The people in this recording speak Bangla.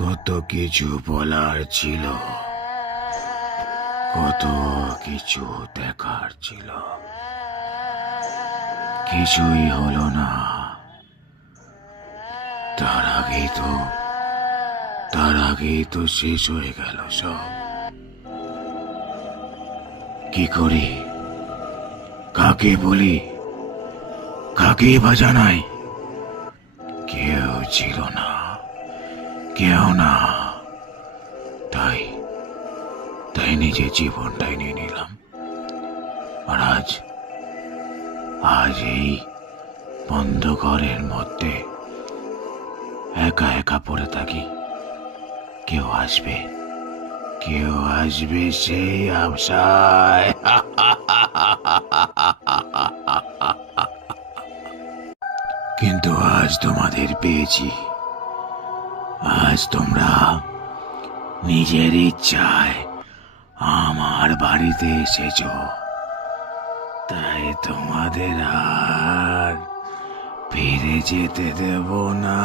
কত কিছু বলার ছিল, কত কিছু দেখার ছিল, কিছুই হলো না। তার আগেই তো শেষ হয়ে গেল সব। কি করি, কাকে বলি, কাকে বা জানাই? কেউ ছিল না, কেউ না। তাই তাই নিজের জীবনটাই নিয়ে নিলাম। আর আজ এই বন্ধ ঘরের মধ্যে একা একা পড়ে থাকি। কেউ আসবে, কেউ আসবে সেই আশায়। কিন্তু আজ তোমাদের পেয়েছি। আজ তোমরা নিজের ইচ্ছায় আমার বাড়িতে এসেছো, তাই তোমাদের আর ফিরে যেতে দেব না।